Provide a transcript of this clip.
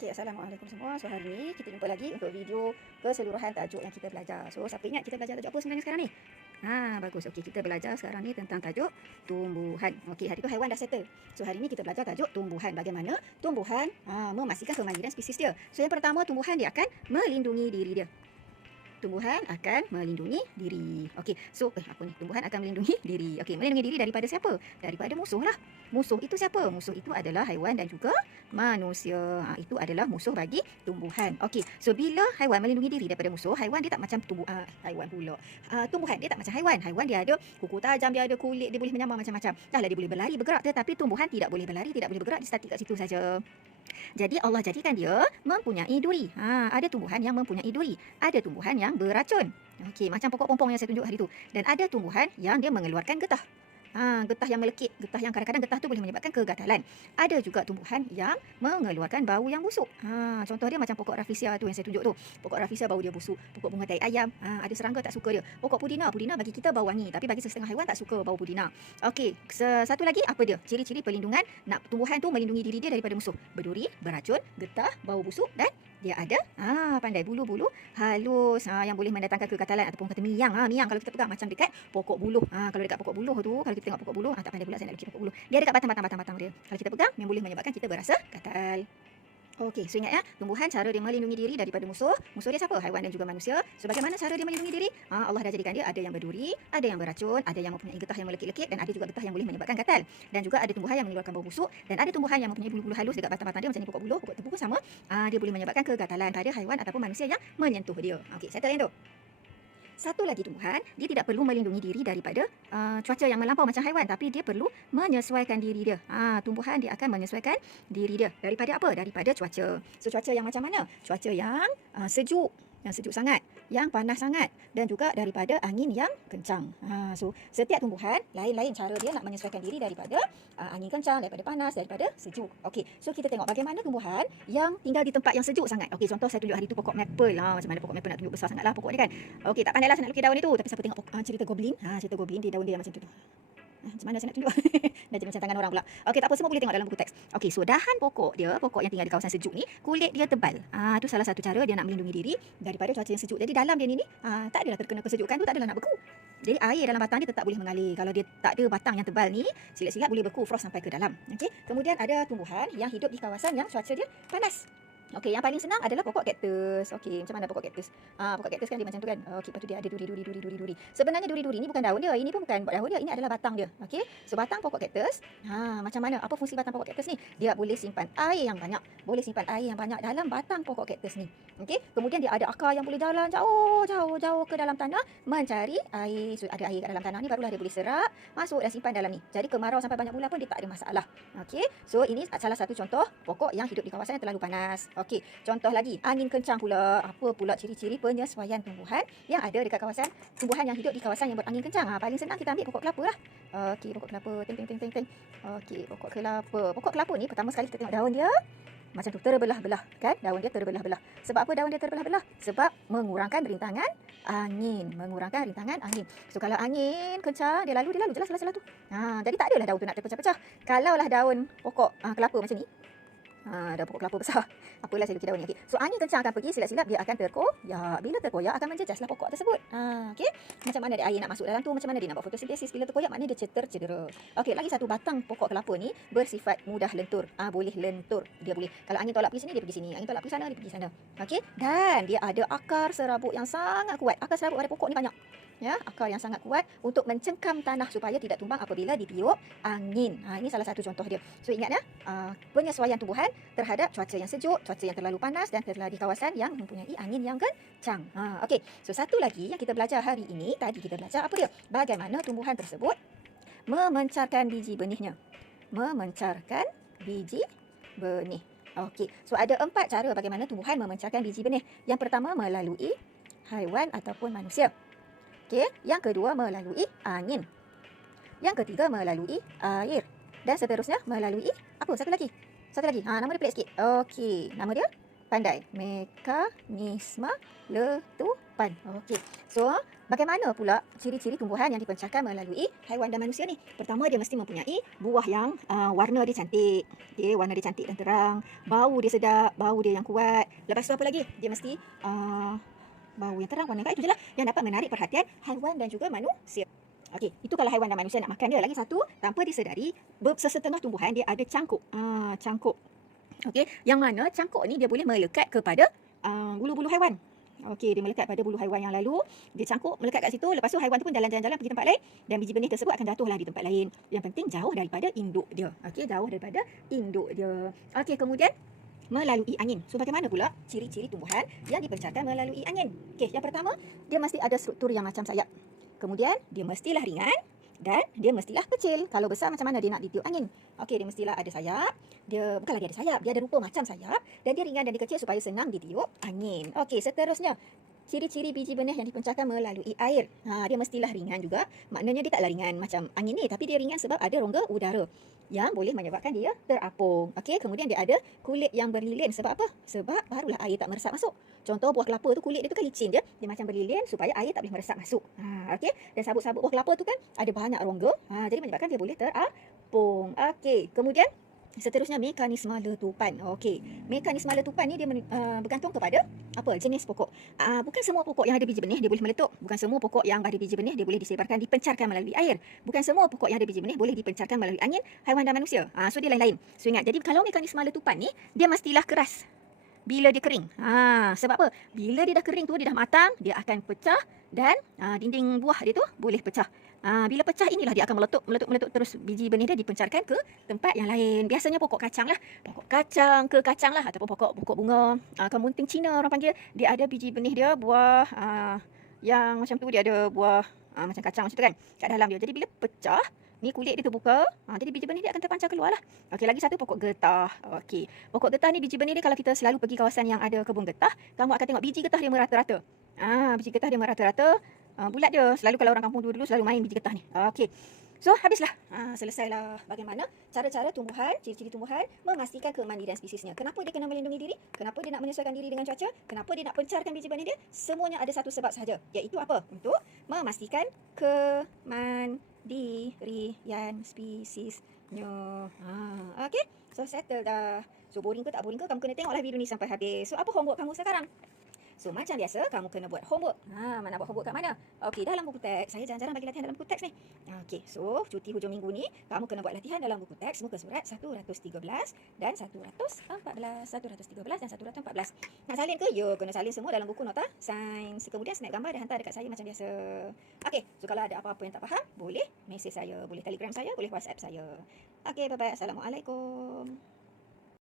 Okey, Assalamualaikum semua. So, hari ni kita jumpa lagi untuk video keseluruhan tajuk yang kita belajar. So, siapa ingat kita belajar tajuk apa sebenarnya sekarang ni? Bagus. Okey, kita belajar sekarang ni tentang tajuk tumbuhan. Okey, hari tu haiwan dah settle. So, hari ni kita belajar tajuk tumbuhan. Bagaimana tumbuhan memastikan kemandirian spesies dia. So, yang pertama, tumbuhan dia akan melindungi diri dia. Tumbuhan akan melindungi diri. Okey, so apa ni? Tumbuhan akan melindungi diri. Okey, melindungi diri daripada siapa? Daripada musuh lah. Musuh itu siapa? Musuh itu adalah haiwan dan juga manusia. Itu adalah musuh bagi tumbuhan. Okey, so bila haiwan melindungi diri daripada musuh, haiwan dia tak macam haiwan pula. Tumbuhan dia tak macam haiwan. Haiwan dia ada kuku tajam, dia ada kulit, dia boleh menyamar macam-macam. Dah lah, dia boleh berlari, bergerak, tetapi tumbuhan tidak boleh berlari, tidak boleh bergerak, dia statik kat situ saja. Jadi Allah jadikan dia mempunyai duri. Ada tumbuhan yang mempunyai duri. Ada tumbuhan yang beracun. Okey, macam pokok pompong yang saya tunjuk hari tu. Dan ada tumbuhan yang dia mengeluarkan getah. Getah yang melekit, getah yang kadang-kadang getah tu boleh menyebabkan kegatalan. Ada juga tumbuhan yang mengeluarkan bau yang busuk. Contoh dia macam pokok rafflesia tu yang saya tunjuk tu. Pokok rafflesia bau dia busuk. Pokok bunga tai ayam, ada serangga tak suka dia. Pokok pudina bagi kita bau wangi, tapi bagi setengah haiwan tak suka bau pudina. Okey, satu lagi apa dia? Ciri-ciri perlindungan nak tumbuhan tu melindungi diri dia daripada musuh. Berduri, beracun, getah, bau busuk dan dia ada pandai bulu-bulu halus yang boleh mendatangkan kegatalan ataupun kata miang. Miang kalau kita pegang macam dekat pokok buluh. Kalau dekat pokok buluh tu, kalau kita tengok pokok buluh, tak pandai pula saya nak lukis pokok buluh. Dia dekat batang dia. Kalau kita pegang, yang boleh menyebabkan kita berasa gatal. Okey, so ingat ya, tumbuhan cara dia melindungi diri daripada musuh. Musuh dia siapa? Haiwan dan juga manusia. So bagaimana cara dia melindungi diri? Allah dah jadikan dia ada yang berduri, ada yang beracun, ada yang mempunyai getah yang melekit-lekit dan ada juga getah yang boleh menyebabkan gatal. Dan juga ada tumbuhan yang mengeluarkan bau busuk dan ada tumbuhan yang mempunyai bulu-bulu halus dekat batang-batang dia macam ni pokok buluh, pokok tebu pun sama. Dia boleh menyebabkan kegatalan pada haiwan ataupun manusia yang menyentuh dia. Okey, settle yang tu. Satu lagi tumbuhan, dia tidak perlu melindungi diri daripada cuaca yang melampau macam haiwan, tapi dia perlu menyesuaikan diri dia. Tumbuhan dia akan menyesuaikan diri dia daripada apa? Daripada cuaca. So cuaca yang macam mana? Cuaca yang sejuk sangat, yang panas sangat dan juga daripada angin yang kencang. So setiap tumbuhan lain-lain cara dia nak menyesuaikan diri daripada angin kencang, daripada panas, daripada sejuk. Okey, so kita tengok bagaimana tumbuhan yang tinggal di tempat yang sejuk sangat. Okey, contoh saya tunjuk hari tu pokok maple. Macam mana pokok maple nak tunjuk besar sangatlah pokok dia kan. Okey, tak pandailah saya nak lukis daun dia tu, tapi siapa tengok cerita goblin, cerita goblin dia daun dia macam tu. Macam mana saya nak tunjuk? Dah jadi macam tangan orang pula. Okey, tak apa, semua boleh tengok dalam buku teks. Okey, so dahan pokok dia, pokok yang tinggal di kawasan sejuk ni, kulit dia tebal. Itu salah satu cara dia nak melindungi diri daripada cuaca yang sejuk. Jadi dalam dia ni tak adalah terkena kesejukan tu, tak adalah nak beku. Jadi air dalam batang dia tetap boleh mengalir. Kalau dia tak ada batang yang tebal ni, silap-silap boleh beku frost sampai ke dalam. Okey, kemudian ada tumbuhan yang hidup di kawasan yang cuaca dia panas. Okey, yang paling senang adalah pokok kaktus. Okey, macam mana pokok kaktus? Pokok kaktus kan dia macam tu kan. Okey, lepas tu dia ada duri-duri. Sebenarnya duri-duri ni bukan daun dia. Ini pun bukan daun dia. Ini adalah batang dia. Okey. So batang pokok kaktus, macam mana? Apa fungsi batang pokok kaktus ni? Dia boleh simpan air yang banyak. Dalam batang pokok kaktus ni. Okey. Kemudian dia ada akar yang boleh jalan jauh ke dalam tanah mencari air. So ada air kat dalam tanah ni barulah dia boleh serap, masuk dan simpan dalam ni. Jadi kemarau sampai banyak bulan pun dia tak ada masalah. Okey. So ini salah satu contoh pokok yang hidup di kawasan yang terlalu panas. Okey, contoh lagi, angin kencang pula. Apa pula ciri-ciri penyesuaian tumbuhan yang ada dekat kawasan, tumbuhan yang hidup di kawasan yang berangin kencang? Paling senang kita ambil pokok kelapa lah. Okey, pokok kelapa, teng. Okey, pokok kelapa. Pokok kelapa ni pertama sekali kita tengok daun dia macam tu, terbelah-belah kan? Daun dia terbelah-belah. Sebab apa daun dia terbelah-belah? Sebab mengurangkan rintangan angin. So kalau angin kencang, dia lalu jelas tu. Jadi tak adalah daun tu nak terpecah-pecah. Kalaulah daun pokok kelapa macam ni, ada pokok kelapa besar. Apalah saya lukis daun ni. Okey. So angin kencang akan pergi, silap-silap dia akan terkoyak. Bila terkoyak akan menjejaslah pokok tersebut. Okey. Macam mana dia air nak masuk dalam tu, macam mana dia nak buat fotosintesis. Bila terkoyak maknanya dia tercedera. Okey, lagi satu, batang pokok kelapa ni bersifat mudah lentur. Boleh lentur. Dia boleh, kalau angin tolak pergi sini, dia pergi sini. Angin tolak pergi sana, dia pergi sana. Okey. Dan dia ada akar serabut yang sangat kuat. Akar serabut pada pokok ni banyak. Ya, akar yang sangat kuat untuk mencengkam tanah supaya tidak tumbang apabila ditiup angin. Ini salah satu contoh dia. So ingat ya, penyesuaian tumbuhan terhadap cuaca yang sejuk, cuaca yang terlalu panas dan terlalu di kawasan yang mempunyai angin yang kencang. Okey. So satu lagi yang kita belajar hari ini, tadi kita belajar apa dia? Bagaimana tumbuhan tersebut memencarkan biji benihnya. Okey. So ada 4 cara bagaimana tumbuhan memencarkan biji benih. Yang pertama melalui haiwan ataupun manusia. Okey, yang kedua melalui angin. Yang ketiga melalui air. Dan seterusnya melalui apa? Satu lagi. Nama dia pelik sikit. Okey, nama dia pandai. Mekanisme letupan. Okey. So, bagaimana pula ciri-ciri tumbuhan yang dipencarkan melalui haiwan dan manusia ni? Pertama, dia mesti mempunyai buah yang warna dia cantik. Okay, warna dia cantik dan terang. Bau dia sedap, bau dia yang kuat. Lepas tu apa lagi? Dia mesti bau yang terang, warna itu je lah yang dapat menarik perhatian haiwan dan juga manusia. Okey, itu kalau haiwan dan manusia nak makan dia. Lagi satu, tanpa disedari, sesetengah tumbuhan dia ada cangkuk. Cangkuk. Okey, yang mana cangkuk ni dia boleh melekat kepada bulu-bulu haiwan. Okey, dia melekat pada bulu haiwan yang lalu, dia cangkuk melekat kat situ. Lepas tu haiwan tu pun jalan-jalan pergi tempat lain dan biji benih tersebut akan jatuhlah di tempat lain. Yang penting jauh daripada induk dia. Okey, jauh daripada induk dia. Okey, kemudian melalui angin. So, bagaimana pula ciri-ciri tumbuhan yang dipencarkan melalui angin? Okey, yang pertama, dia mesti ada struktur yang macam sayap. Kemudian, dia mestilah ringan dan dia mestilah kecil. Kalau besar macam mana dia nak ditiup angin? Okey, dia mestilah ada sayap. Bukanlah dia ada sayap, dia ada rupa macam sayap dan dia ringan dan dia kecil supaya senang ditiup angin. Okey, seterusnya, ciri-ciri biji benih yang dipencarkan melalui air. Dia mestilah ringan juga. Maknanya dia taklah ringan macam angin ni, tapi dia ringan sebab ada rongga udara yang boleh menyebabkan dia terapung. Okey, kemudian dia ada kulit yang berlilin. Sebab apa? Sebab barulah air tak meresap masuk. Contoh buah kelapa tu kulit dia tu kan licin je. Dia macam berlilin supaya air tak boleh meresap masuk. Okey, dan sabut-sabut buah kelapa tu kan ada banyak rongga. Jadi menyebabkan dia boleh terapung. Okey, kemudian seterusnya mekanisme letupan. Okey, mekanisme letupan ni dia bergantung kepada apa? Jenis pokok. Bukan semua pokok yang ada biji benih dia boleh meletup. Bukan semua pokok yang ada biji benih dia boleh disebarkan, dipencarkan melalui air. Bukan semua pokok yang ada biji benih boleh dipencarkan melalui angin, haiwan dan manusia. So dia lain-lain. So ingat, jadi kalau mekanisme letupan ni dia mestilah keras bila dia kering. Sebab apa? Bila dia dah kering tu, dia dah matang, dia akan pecah dan dinding buah dia tu boleh pecah. Bila pecah inilah dia akan meletup terus biji benih dia dipencarkan ke tempat yang lain. Biasanya pokok kacang lah. Pokok kacang ke kacang lah ataupun pokok bunga. Kemunting Cina orang panggil. Dia ada biji benih dia, buah yang macam tu, dia ada buah macam kacang macam tu kan kat dalam dia. Jadi bila pecah, ni kulit dia terbuka, jadi biji benih dia akan terpancar keluar lah. Okey, lagi satu pokok getah. Okey, pokok getah ni biji benih dia, kalau kita selalu pergi kawasan yang ada kebun getah, kamu akan tengok biji getah dia merata-rata. Biji getah dia merata-rata, bulat dia. Selalu kalau orang kampung dulu selalu main biji getah ni. Okey. So, habislah. Selesailah bagaimana cara-cara tumbuhan, ciri-ciri tumbuhan memastikan kemandirian spesiesnya. Kenapa dia kena melindungi diri? Kenapa dia nak menyesuaikan diri dengan cuaca? Kenapa dia nak pencarkan biji benih dia? Semuanya ada satu sebab sahaja, iaitu apa? Untuk memastikan kemandirian spesiesnya. Okey. So, settle dah. So, boring ke tak boring ke, kamu kena tengoklah video ni sampai habis. So, apa homework kamu sekarang? So, macam biasa, kamu kena buat homework. Mana buat homework kat mana? Okey, dalam buku teks. Saya jarang-jarang bagi latihan dalam buku teks ni. Okey, so cuti hujung minggu ni, kamu kena buat latihan dalam buku teks muka surat 113 dan 114, 113 dan 114. Nak salin ke? Ya, kena salin semua dalam buku nota sains. Kemudian snap gambar dan hantar dekat saya macam biasa. Okey, so kalau ada apa-apa yang tak faham, boleh mesej saya, boleh telegram saya, boleh WhatsApp saya. Okey, bye-bye. Assalamualaikum.